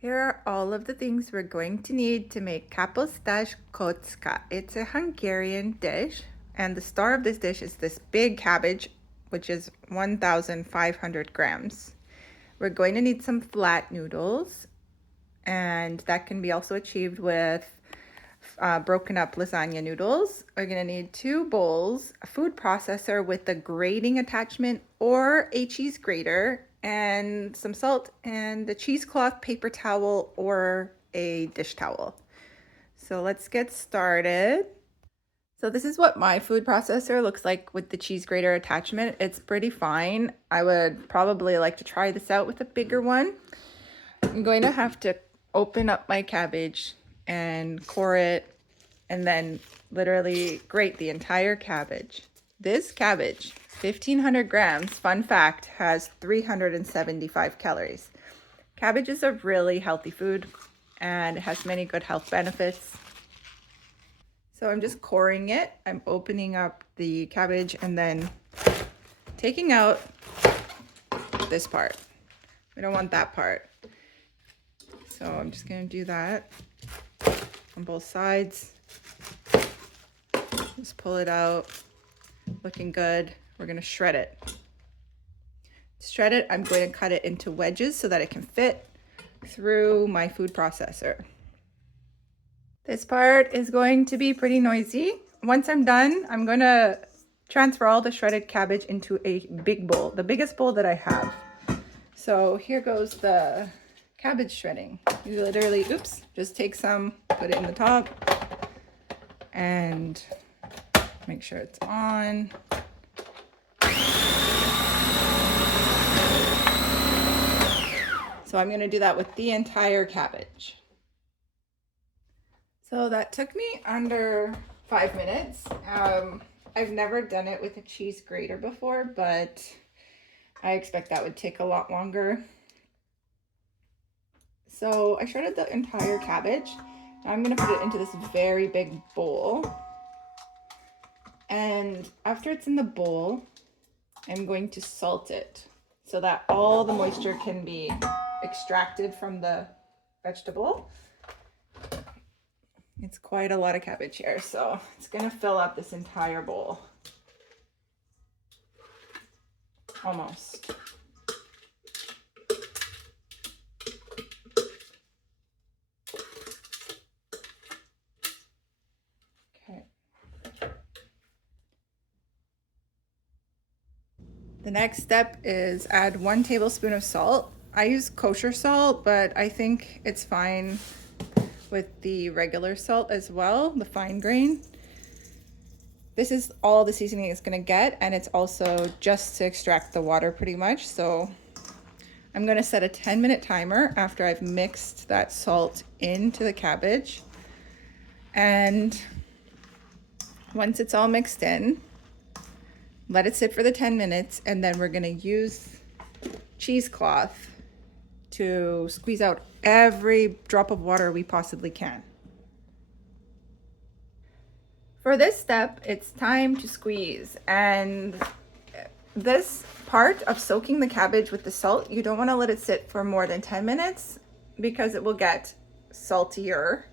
Here are all of the things we're going to need to make káposztás kocka. It's a Hungarian dish, and the star of this dish is this big cabbage, which is 1,500 grams. We're going to need some flat noodles, and that can be also achieved with broken up lasagna noodles. We're going to need 2 bowls, a food processor with a grating attachment or a cheese grater, and some salt, and a cheesecloth, paper towel, or a dish towel. So let's get started. So this is what my food processor looks like with the cheese grater attachment. It's pretty fine. I would probably like to try this out with a bigger one. I'm going to have to open up my cabbage and core it and then literally grate the entire cabbage. This cabbage, 1,500 grams, fun fact, has 375 calories. Cabbage is a really healthy food and it has many good health benefits. So I'm just coring it. I'm opening up the cabbage and then taking out this part. We don't want that part. So I'm just going to do that on both sides. Just pull it out. Looking good. We're going to shred it. To shred it, I'm going to cut it into wedges so that it can fit through my food processor. This part is going to be pretty noisy. Once I'm done, I'm going to transfer all the shredded cabbage into a big bowl, the biggest bowl that I have. So here goes the cabbage shredding. You literally, just take some, put it in the top, and make sure it's on. So I'm going to do that with the entire cabbage. So that took me under 5 minutes. I've never done it with a cheese grater before, but I expect that would take a lot longer. So I shredded the entire cabbage. Now I'm going to put it into this very big bowl. And after it's in the bowl, I'm going to salt it so that all the moisture can be extracted from the vegetable. It's quite a lot of cabbage here, so it's going to fill up this entire bowl. Almost. Okay. The next step is add 1 tablespoon of salt. I use kosher salt, but I think it's fine with the regular salt as well, the fine grain. This is all the seasoning is gonna get, and it's also just to extract the water pretty much. So I'm gonna set a 10-minute timer after I've mixed that salt into the cabbage. And once it's all mixed in, let it sit for the 10 minutes, and then we're gonna use cheesecloth to squeeze out every drop of water we possibly can. For this step, it's time to squeeze, and this part of soaking the cabbage with the salt, you don't want to let it sit for more than 10 minutes because it will get saltier,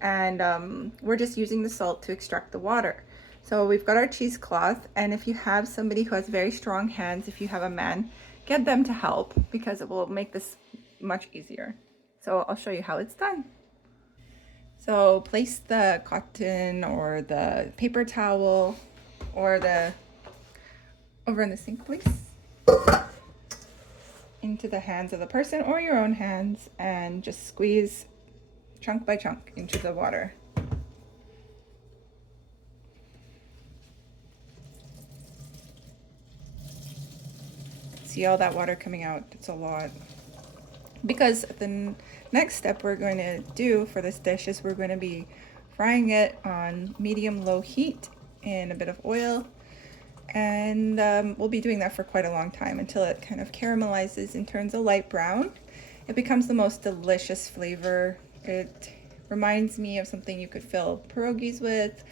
and we're just using the salt to extract the water. So we've got our cheesecloth, and if you have somebody who has very strong hands, if you have a man, get them to help because it will make this much easier. So I'll show you how it's done. So place the cotton or the paper towel or over in the sink, please, into the hands of the person or your own hands, and just squeeze chunk by chunk into the water. See all that water coming out? It's a lot. Because the next step we're going to do for this dish is we're going to be frying it on medium-low heat in a bit of oil. And we'll be doing that for quite a long time until it kind of caramelizes and turns a light brown. It becomes the most delicious flavor. It reminds me of something you could fill pierogies with,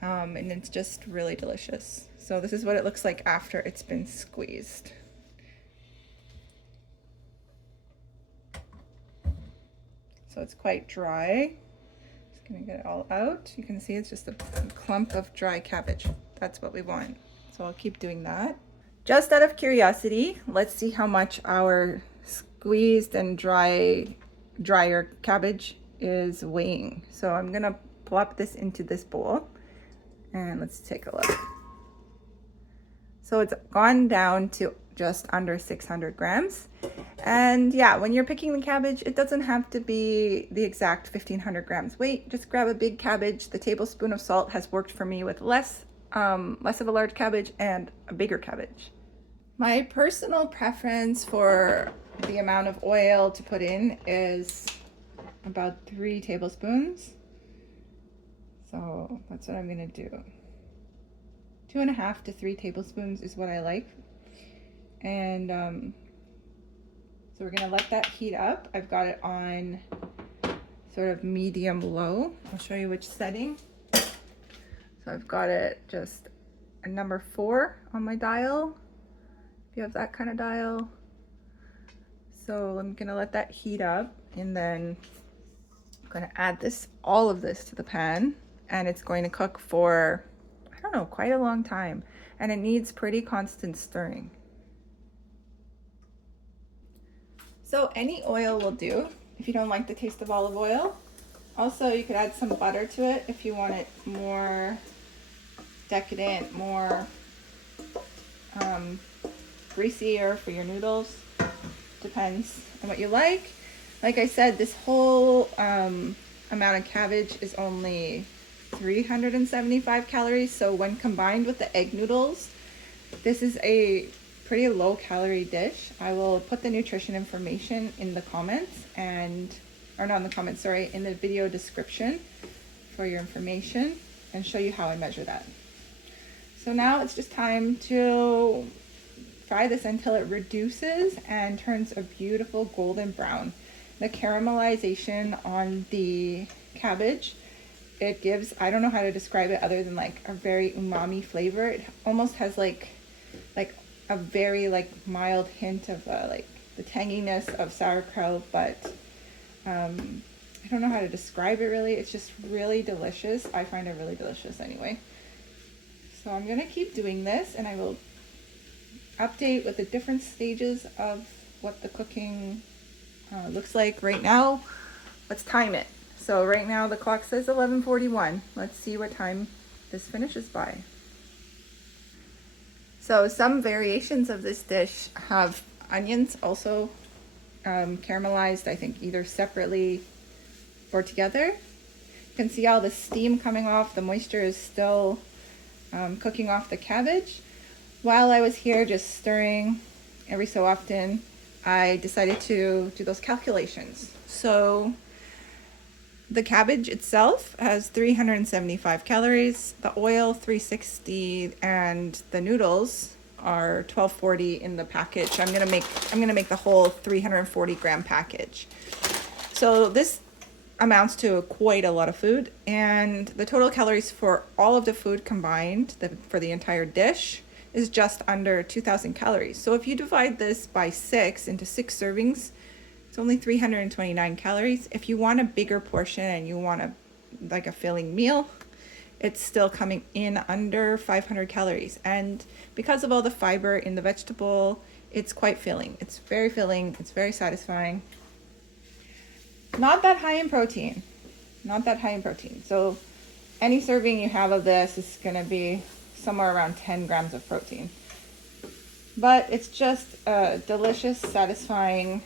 and it's just really delicious. So this is what it looks like after it's been squeezed. so it's quite dry. Just gonna get it all out. You can see it's just a clump of dry cabbage. That's what we want. So I'll keep doing that. Just out of curiosity, let's see how much our squeezed and drier cabbage is weighing. So I'm gonna plop this into this bowl and let's take a look. So it's gone down to just under 600 grams. And yeah, when you're picking the cabbage, it doesn't have to be the exact 1500 grams weight. Just grab a big cabbage. The tablespoon of salt has worked for me with less of a large cabbage and a bigger cabbage. My personal preference for the amount of oil to put in is about 3 tablespoons. So that's what I'm gonna do. 2.5 to 3 tablespoons is what I like. And so we're gonna let that heat up. I've got it on sort of medium low. I'll show you which setting. So I've got it just a number 4 on my dial. If you have that kind of dial. So I'm gonna let that heat up, and then I'm gonna add all of this to the pan, and it's going to cook for, I don't know, quite a long time, and it needs pretty constant stirring. So any oil will do if you don't like the taste of olive oil. Also, you could add some butter to it if you want it more decadent, more greasier for your noodles. Depends on what you like. Like I said, this whole amount of cabbage is only 375 calories. So when combined with the egg noodles, this is a pretty low calorie dish. I will put the nutrition information in the comments in the video description for your information, and show you how I measure that. So now it's just time to fry this until it reduces and turns a beautiful golden brown. The caramelization on the cabbage, it gives, I don't know how to describe it other than like a very umami flavor. It almost has like a very mild hint of like the tanginess of sauerkraut, but I don't know how to describe it really. It's just really delicious. I find it really delicious anyway. So I'm gonna keep doing this, and I will update with the different stages of what the cooking looks like. Right now, let's time it. So right now the clock says 11:41. Let's see what time this finishes by. So some variations of this dish have onions also caramelized, I think either separately or together. You can see all the steam coming off. The moisture is still cooking off the cabbage. While I was here just stirring every so often, I decided to do those calculations. So the cabbage itself has 375 calories, the oil 360, and the noodles are 1240 in the package. I'm gonna make the whole 340 gram package. So this amounts to quite a lot of food, and the total calories for all of the food combined for the entire dish is just under 2,000 calories. So if you divide this by 6 into 6 servings, it's only 329 calories. If you want a bigger portion and you want a filling meal, it's still coming in under 500 calories. And because of all the fiber in the vegetable, it's quite filling. It's very filling, it's very satisfying. Not that high in protein. So any serving you have of this is gonna be somewhere around 10 grams of protein. But it's just a delicious, satisfying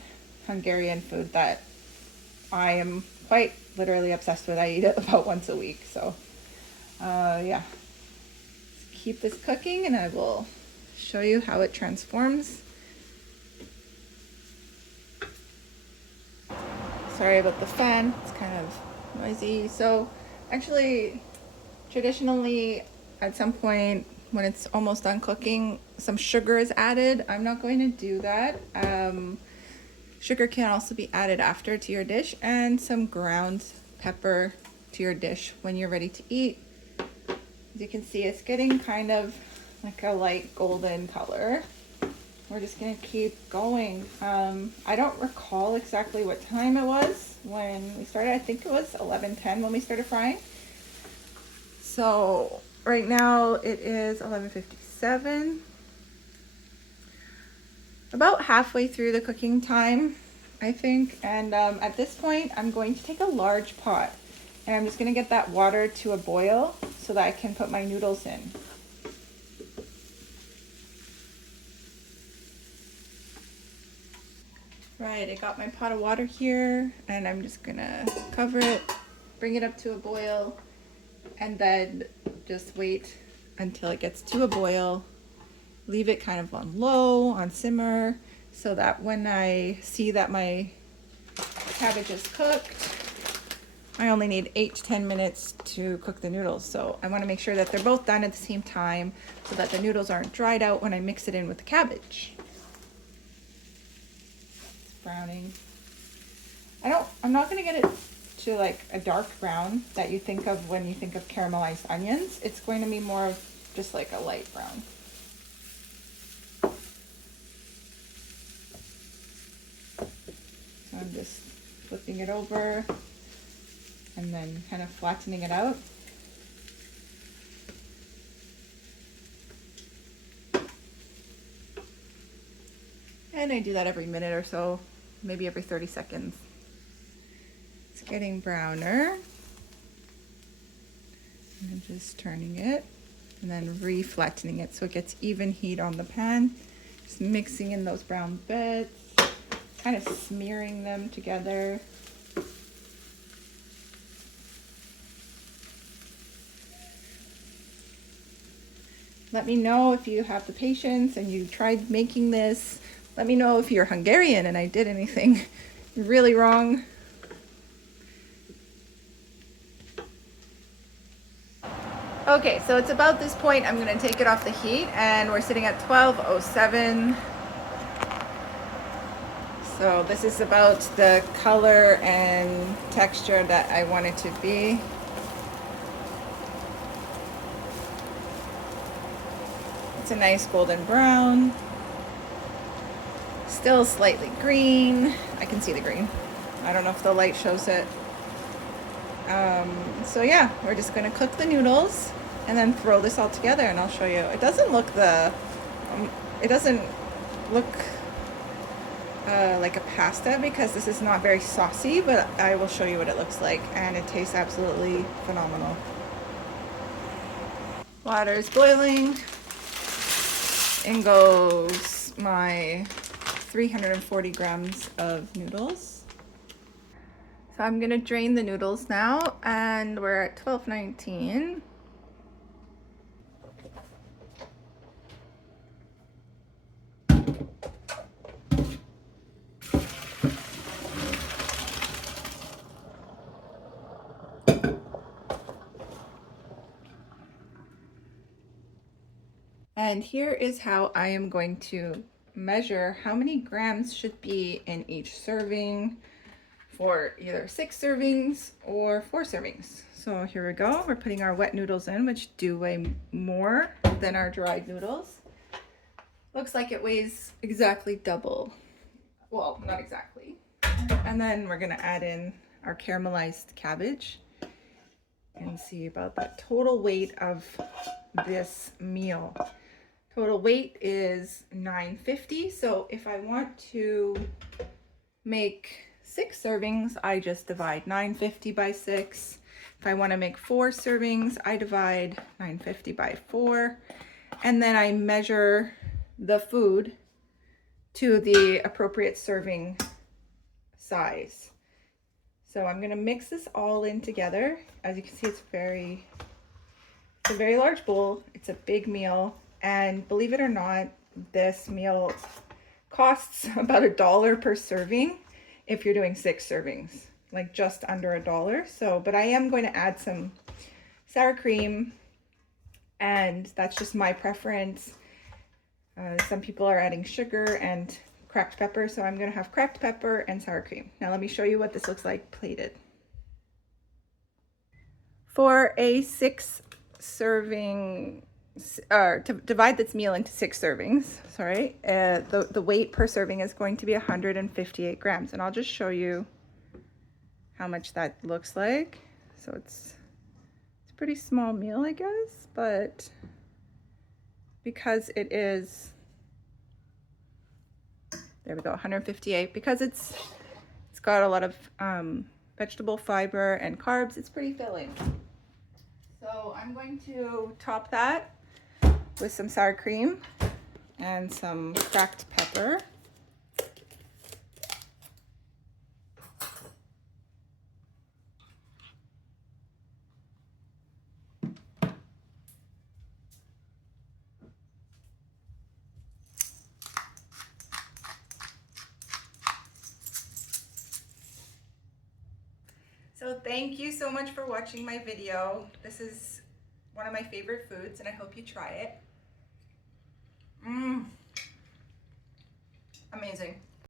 Hungarian food that I am quite literally obsessed with. I eat it about once a week. So yeah, let's keep this cooking and I will show you how it transforms. Sorry about the fan, it's kind of noisy. So actually, traditionally, at some point when it's almost done cooking, some sugar is added. I'm not going to do that. Sugar can also be added after to your dish, and some ground pepper to your dish when you're ready to eat. As you can see, it's getting kind of like a light golden color. we're just gonna keep going. I don't recall exactly what time it was when we started. I think it was 11:10 when we started frying. So right now it is 11:57. About halfway through the cooking time, I think. And at this point, I'm going to take a large pot and I'm just gonna get that water to a boil so that I can put my noodles in. Right, I got my pot of water here and I'm just gonna cover it, bring it up to a boil, and then just wait until it gets to a boil. Leave it kind of on low, on simmer, so that when I see that my cabbage is cooked, I only need 8 to 10 minutes to cook the noodles. So I want to make sure that they're both done at the same time so that the noodles aren't dried out when I mix it in with the cabbage. Browning. I'm not going to get it to like a dark brown that you think of when you think of caramelized onions. It's going to be more of just like a light brown. So I'm just flipping it over and then kind of flattening it out. And I do that every minute or so, maybe every 30 seconds. It's getting browner. And I'm just turning it and then re-flattening it so it gets even heat on the pan. Just mixing in those brown bits, kind of smearing them together. Let me know if you have the patience and you tried making this. Let me know if you're Hungarian and I did anything really wrong. Okay, so it's about this point I'm gonna take it off the heat and we're sitting at 12:07. So this is about the color and texture that I want it to be. It's a nice golden brown. Still slightly green. I can see the green. I don't know if the light shows it. So yeah, we're just gonna cook the noodles and then throw this all together and I'll show you. It doesn't look like a pasta because this is not very saucy, but I will show you what it looks like and it tastes absolutely phenomenal. Water is boiling. In goes my 340 grams of noodles. So I'm gonna drain the noodles now and we're at 12:19. And here is how I am going to measure how many grams should be in each serving for either 6 servings or 4 servings. So here we go. We're putting our wet noodles in, which do weigh more than our dried noodles. Looks like it weighs exactly double. Well, not exactly. And then we're gonna add in our caramelized cabbage and see about the total weight of this meal. Total weight is 950. So if I want to make 6 servings, I just divide 950 by 6. If I want to make 4 servings, I divide 950 by 4. And then I measure the food to the appropriate serving size. So I'm going to mix this all in together. As you can see, it's a very large bowl. It's a big meal. And believe it or not, this meal costs about $1 per serving if you're doing 6 servings, like just under $1. So, but I am going to add some sour cream, and that's just my preference. Some people are adding sugar and cracked pepper, so I'm going to have cracked pepper and sour cream. Now let me show you what this looks like plated. For a 6 serving or to divide this meal into 6 servings, sorry, the weight per serving is going to be 158 grams. And I'll just show you how much that looks like. So it's a pretty small meal, I guess, but because it is, there we go, 158, because it's got a lot of vegetable fiber and carbs, it's pretty filling. So I'm going to top that with some sour cream and some cracked pepper. So thank you so much for watching my video. This is one of my favorite foods and I hope you try it.